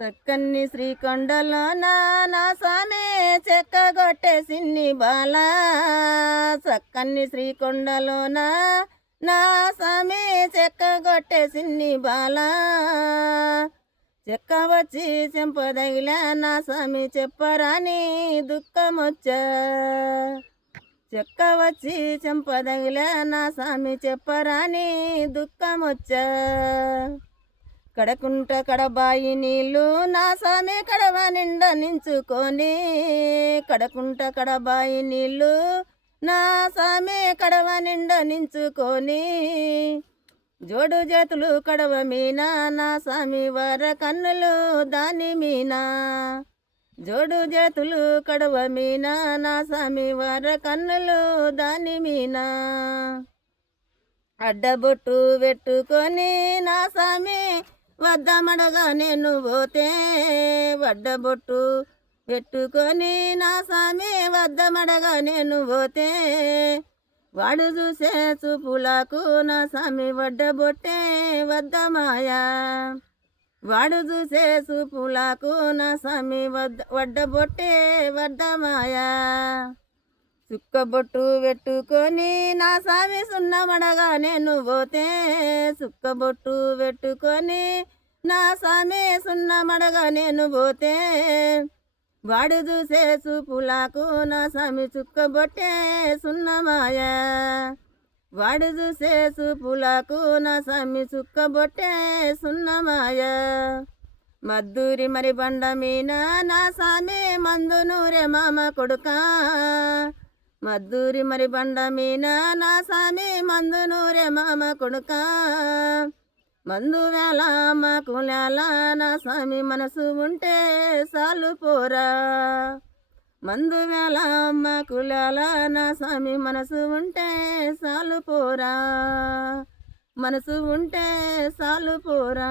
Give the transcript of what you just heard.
సక్కన్ని శ్రీకొండలోన నా సామే చెక్కగొట్టే సిన్ని బాల. సక్కన్ని శ్రీకొండలోన నా సామే చెక్కగొట్టే సిన్ని బాల. చెక్క వచ్చి చెంపదగిలా నా సామి చెప్పరాని దుఃఖమొచ్చా. చెక్క వచ్చి చెంపదగిలా నా సామి చెప్పరాని దుఃఖమొచ్చా. కడకుంట కడబాయి నీళ్ళు నా సామి కడవ నిండా నించుకొని. కడకుంట కడబాయి నీళ్ళు నా సామి కడవ నిండా నించుకొని. జోడు చేతులు కడవ మీనా నా సామి వర కన్నులు దాని మీనా. జోడు చేతులు కడవ మీనా నా సామి వర కన్నులు దాని మీనా. అడ్డబొట్టు పెట్టుకొని నా సామి వద్దమడగా నేను పోతే. వడ్డబొట్టు పెట్టుకొని నా సామి వద్దమడగా నేను పోతే. వాడు చూసే చూపులకు నా సామి వడ్డబొట్టే వద్దమాయా. వాడు చూసే చూపులకు నా సామి వడ్డబొట్టే వద్దమాయా. సుక్కబొట్టు పెట్టుకొని నా సామి సున్నమడగా నేను పోతే. సుక్కబొట్టు పెట్టుకొని నా సామి సున్నమడగా నేను పోతే. వాడు చూసే చూపులకు నా సామి చుక్కబొట్టే సున్నమాయా. వాడు చూసే చూపులకు నా సామి చుక్కబొట్టే సున్నమాయా. మద్దూరి మరి బండ మీనా నా సామి మందు నూరే మామ కొడుకా. మద్దూరి మరి బండ మీనా నా సామి మందు నూరే మామ కొడుకా. మందు వేళ మాకులేలా నా సామి మనసు ఉంటే సాలు పోరా. మందు వేళ మాకులేలా నా సామి మనసు ఉంటే సాలు పోరా. మనసు ఉంటే సాలు పోరా.